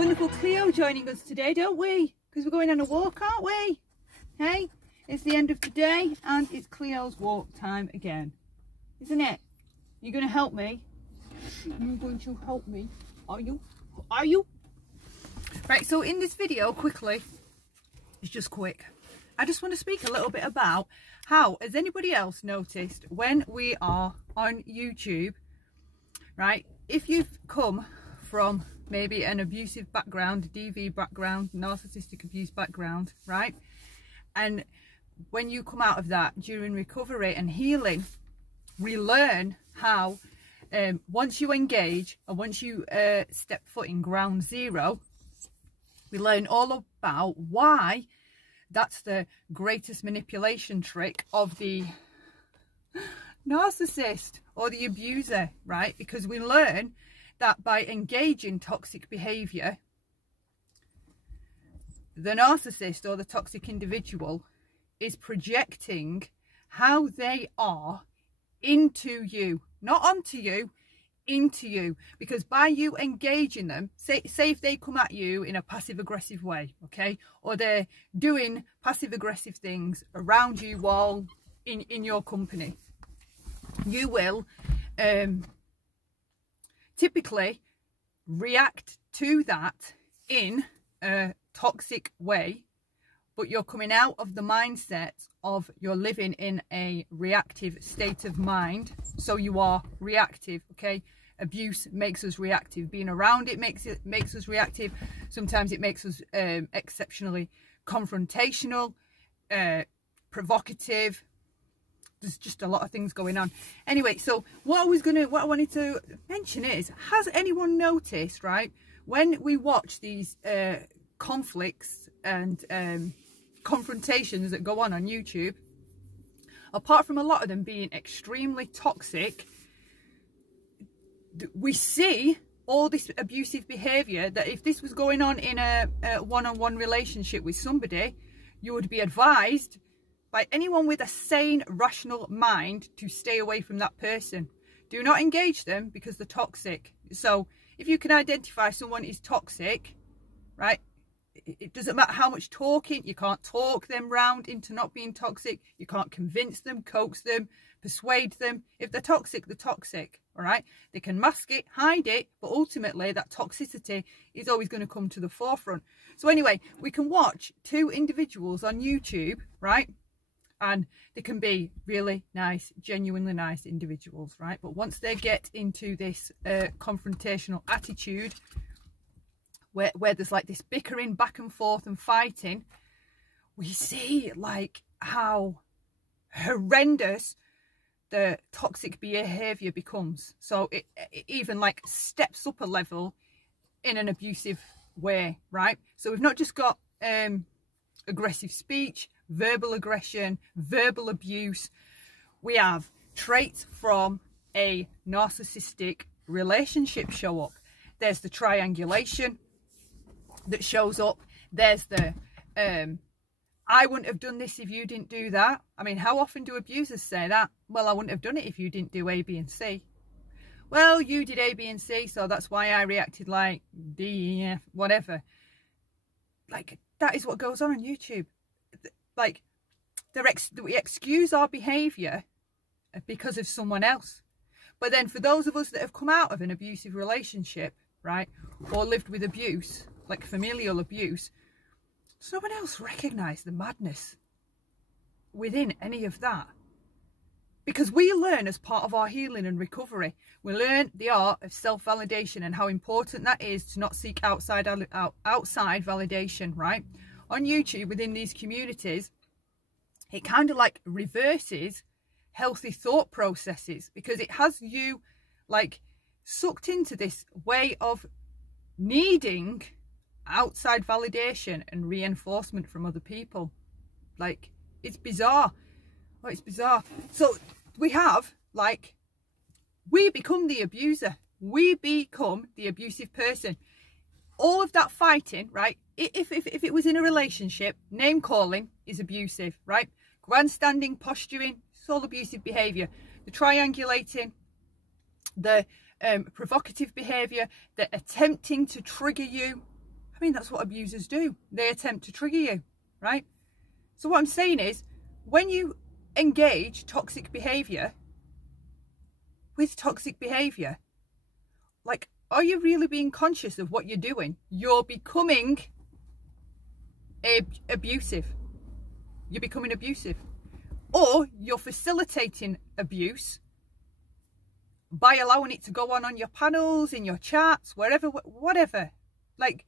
wonderful Cleo joining us today, don't we? Because we're going on a walk, aren't we? Hey, it's the end of the day and it's Cleo's walk time again, isn't it? You're going to help me? You're going to help me? Are you? Are you? Right, so in this video, quickly, it's just quick. I just want to speak a little bit about how, has anybody else noticed when we are on YouTube, right, if you've come from maybe an abusive background, DV background, narcissistic abuse background, right, and when you come out of that during recovery and healing, we learn how once you engage and once you step foot in ground zero, we learn all about why that's the greatest manipulation trick of the narcissist or the abuser, right? Because we learn that by engaging toxic behavior, the narcissist or the toxic individual is projecting how they are into you, not onto you, into you. Because by you engaging them, say if they come at you in a passive aggressive way, okay, or they're doing passive aggressive things around you while in your company, you will typically react to that in a toxic way, but you're coming out of the mindset of you're living in a reactive state of mind, so you are reactive, okay? Abuse makes us reactive. Being around it makes us reactive. Sometimes it makes us exceptionally confrontational, provocative. There's just a lot of things going on. Anyway, so what I wanted to mention is, has anyone noticed, right, when we watch these conflicts and confrontations that go on YouTube, apart from a lot of them being extremely toxic, we see all this abusive behavior that if this was going on in a one-on-one relationship with somebody, you would be advised by anyone with a sane, rational mind to stay away from that person. Do not engage them because they're toxic. So if you can identify someone is toxic, right, it doesn't matter how much talking, you can't talk them round into not being toxic. You can't convince them, coax them, persuade them. If they're toxic, they're toxic, all right? They can mask it, hide it, but ultimately that toxicity is always going to come to the forefront. So anyway, we can watch two individuals on YouTube, right? And they can be really nice, genuinely nice individuals, right? But once they get into this confrontational attitude, where there's like this bickering back and forth and fighting, we see like how horrendous the toxic behavior becomes. So it even like steps up a level in an abusive way, right? So we've not just got aggressive speech, verbal aggression, verbal abuse. We have traits from a narcissistic relationship show up. There's the triangulation that shows up. There's the I wouldn't have done this if you didn't do that. I mean, how often do abusers say that? Well, I wouldn't have done it if you didn't do A, B and C. Well, you did A, B and C, so that's why I reacted like D, E, F, whatever. Like, that is what goes on YouTube. Like, we excuse our behaviour because of someone else. But then for those of us that have come out of an abusive relationship, right, or lived with abuse, like familial abuse, does no one else recognise the madness within any of that? Because we learn as part of our healing and recovery, we learn the art of self-validation and how important that is to not seek outside validation, right? On YouTube, within these communities, it kind of like reverses healthy thought processes, because it has you like sucked into this way of needing outside validation and reinforcement from other people. Like, it's bizarre. Oh, it's bizarre. So we have like, we become the abuser, we become the abusive person. All of that fighting, right? If it was in a relationship, name calling is abusive, right? Grandstanding, posturing, it's all abusive behaviour. The triangulating, the provocative behaviour, the attempting to trigger you, I mean, that's what abusers do. They attempt to trigger you, right? So what I'm saying is, when you engage toxic behaviour with toxic behaviour, like, are you really being conscious of what you're doing? You're becoming abusive. You're becoming abusive. Or you're facilitating abuse by allowing it to go on your panels, in your chats, wherever, whatever. Like,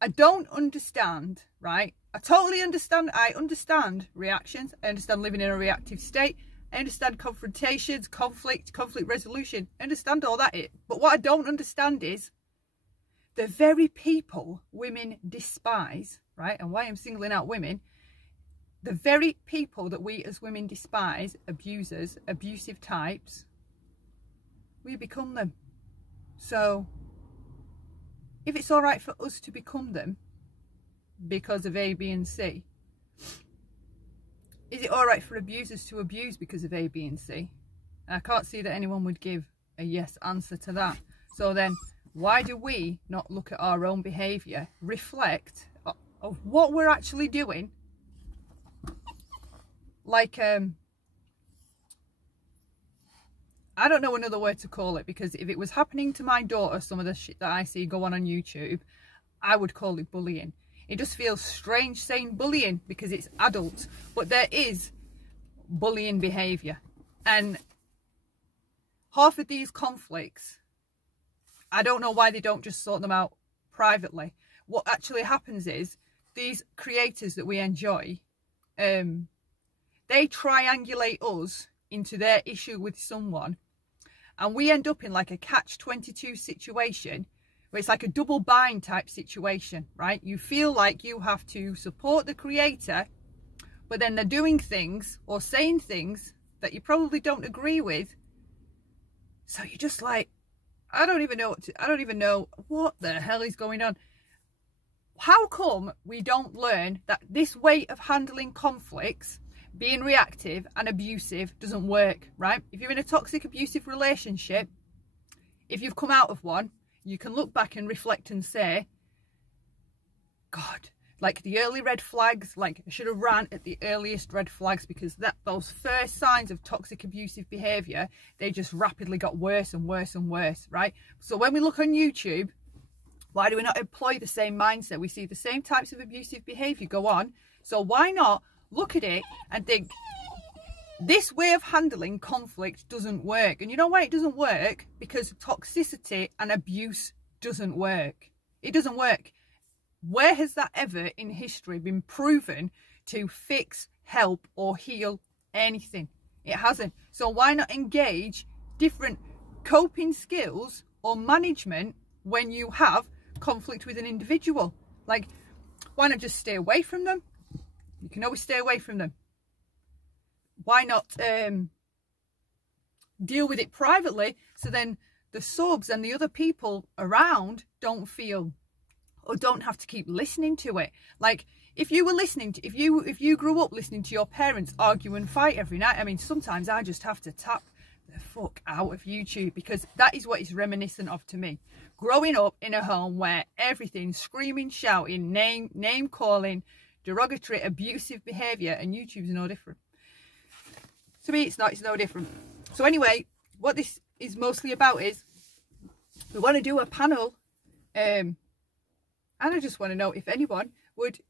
I don't understand, right? I totally understand. I understand reactions. I understand living in a reactive state. I understand confrontations, conflict resolution. I understand all that. But what I don't understand is the very people women despise, right? And why I'm singling out women, the very people that we as women despise, abusers, abusive types, we become them. So if it's all right for us to become them because of A, B and C, is it all right for abusers to abuse because of A, B and C? And I can't see that anyone would give a yes answer to that. So then why do we not look at our own behaviour, reflect of what we're actually doing? Like, I don't know another word to call it, because if it was happening to my daughter, some of the shit that I see go on YouTube, I would call it bullying. It just feels strange saying bullying because it's adult, but there is bullying behaviour. And half of these conflicts, I don't know why they don't just sort them out privately. What actually happens is, these creators that we enjoy, they triangulate us into their issue with someone, and we end up in like a catch-22 situation where it's like a double bind type situation, right? You feel like you have to support the creator, but then they're doing things or saying things that you probably don't agree with. So you're just like, I don't even know what the hell is going on. How come we don't learn that this way of handling conflicts, being reactive and abusive, doesn't work, right? If you're in a toxic abusive relationship, if you've come out of one, you can look back and reflect and say, God, like the early red flags, like I should have ran at the earliest red flags, because those first signs of toxic abusive behaviour, they just rapidly got worse and worse and worse, right? So when we look on YouTube, why do we not employ the same mindset? We see the same types of abusive behaviour go on. So why not look at it and think, this way of handling conflict doesn't work? And you know why it doesn't work? Because toxicity and abuse doesn't work. It doesn't work. Where has that ever in history been proven to fix, help or heal anything? It hasn't. So why not engage different coping skills or management when you have conflict with an individual? Like, why not just stay away from them? You can always stay away from them. Why not deal with it privately, so then the subs and the other people around don't feel or don't have to keep listening to it? Like, if you were listening to, if you grew up listening to your parents argue and fight every night, I mean, sometimes I just have to tap the fuck out of YouTube, because that is what it's reminiscent of to me. Growing up in a home where everything's screaming, shouting, name calling, derogatory, abusive behaviour, and YouTube's no different. To me, it's no different. So anyway, what this is mostly about is, we want to do a panel, and I just want to know if anyone would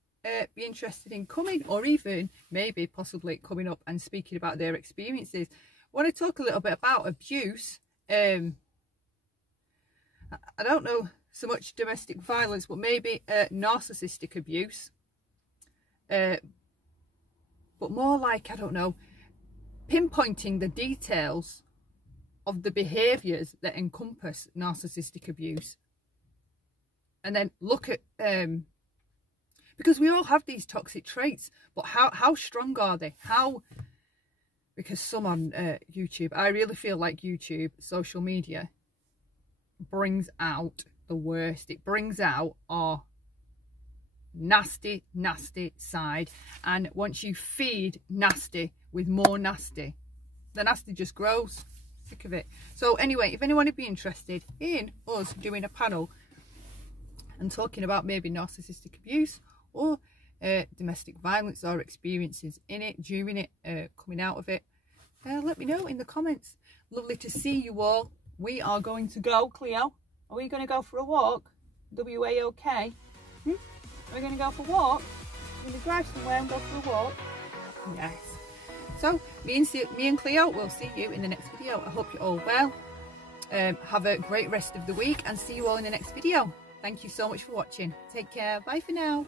be interested in coming, or even maybe possibly coming up and speaking about their experiences. I want to talk a little bit about abuse. I don't know so much domestic violence, but maybe narcissistic abuse. But more like, I don't know, pinpointing the details of the behaviours that encompass narcissistic abuse. And then look at, because we all have these toxic traits, but how strong are they? Because some on YouTube, I really feel like YouTube, social media, brings out the worst. It brings out our nasty side, and once you feed nasty with more nasty, the nasty just grows. Sick of it. So anyway, if anyone would be interested in us doing a panel, and talking about maybe narcissistic abuse or domestic violence or experiences in it, during it, coming out of it, let me know in the comments. Lovely to see you all. We are going to go, Cleo. Are we going to go for a walk? W-A-O-K? Are we going to go for a walk? We're going to drive somewhere and go for a walk? Yes. So, me and Cleo will see you in the next video. I hope you're all well. Have a great rest of the week and see you all in the next video. Thank you so much for watching. Take care. Bye for now.